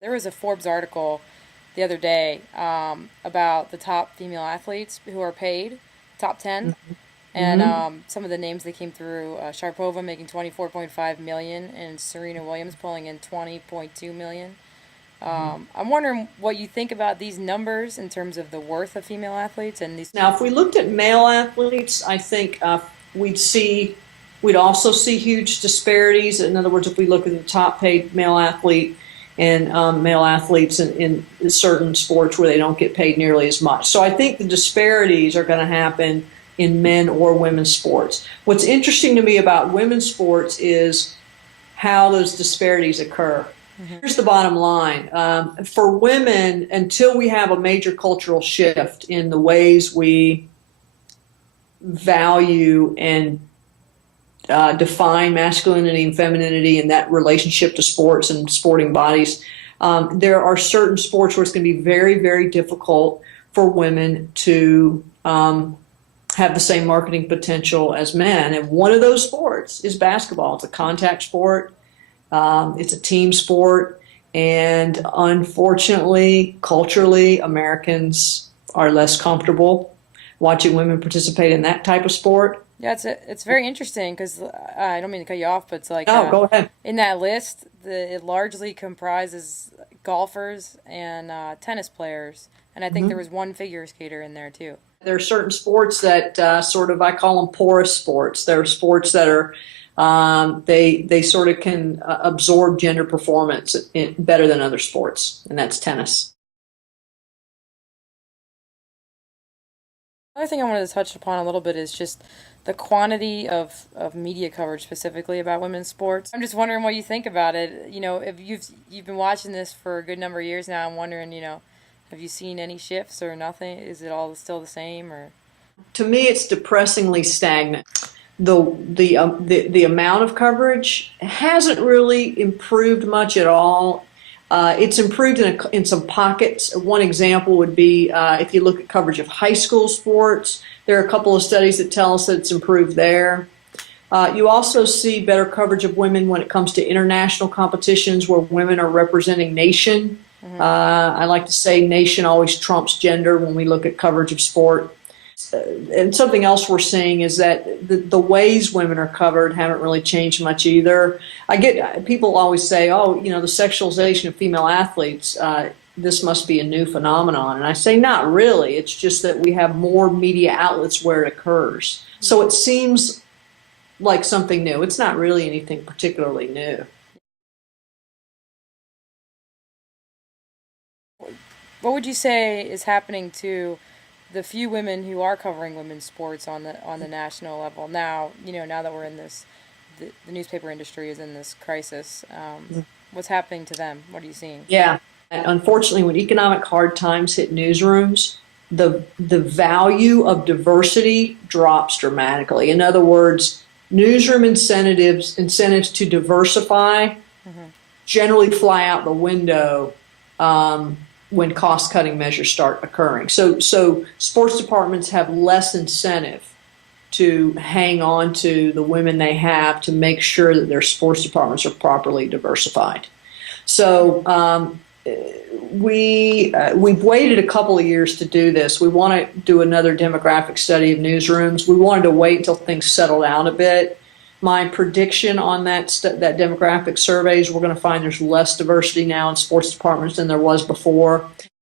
There was a Forbes article the other day about the top female athletes who are paid, top 10, and Mm-hmm. some of the names that came through: Sharapova making 24.5 million, and Serena Williams pulling in 20.2 million. I'm wondering what you think about these numbers in terms of the worth of female athletes and these. Now, if we looked at male athletes, I think we'd see we'd also see huge disparities. In other words, if we look at the top paid male athlete and male athletes in certain sports where they don't get paid nearly as much. So I think the disparities are going to happen in men or women's sports. What's interesting to me about women's sports is how those disparities occur. Mhm. Here's the bottom line. For women, until we have a major cultural shift in the ways we value and define masculinity and femininity and that relationship to sports and sporting bodies, there are certain sports where it's going to be very, very difficult for women to have the same marketing potential as men. And one of those sports is basketball. It's a contact sport. It's a team sport, and unfortunately, culturally, Americans are less comfortable watching women participate in that type of sport. Yeah, it's very interesting because I don't mean to cut you off, but it's like No, go ahead. in that list, it largely comprises golfers and tennis players, and I think there Mhm. was one figure skater in there too. There are certain sports that sort of I call them porous sports. There are sports that are they sort of can absorb gender performance better than other sports, and that's tennis. Another thing I wanted to touch upon a little bit is just the quantity of media coverage specifically about women's sports. I'm just wondering what you think about it. You know, if you've been watching this for a good number of years now, I'm wondering, have you seen any shifts or nothing? Is it all still the same or? To me, it's depressingly stagnant. The amount of coverage hasn't really improved much at all. It's improved in some pockets. One example would be if you look at coverage of high school sports. There are a couple of studies that tell us that it's improved there. You also see better coverage of women when it comes to international competitions where women are representing nation. Mhm. I like to say nation always trumps gender when we look at coverage of sport. And something else we're seeing is that the ways women are covered haven't really changed much either. I get people always say, "Oh, the sexualization of female athletes. This must be a new phenomenon," and I say, not really. It's just that we have more media outlets where it occurs. So it seems like something new. It's not really anything particularly new. What would you say is happening to the few women who are covering women's sports on the national level now? Now that we're in this, the newspaper industry is in this crisis. What's happening to them? What are you seeing? Yeah. And unfortunately, when economic hard times hit newsrooms, the value of diversity drops dramatically. In other words, newsroom incentives to diversify Hmm. generally fly out the window when cost cutting measures start occurring. So sports departments have less incentive to hang on to the women they have to make sure that their sports departments are properly diversified. So we've waited a couple of years to do this. We want to do another demographic study of newsrooms. We wanted to wait until things settled out a bit. My prediction on that demographic survey is we're going to find there's less diversity now in sports departments than there was before.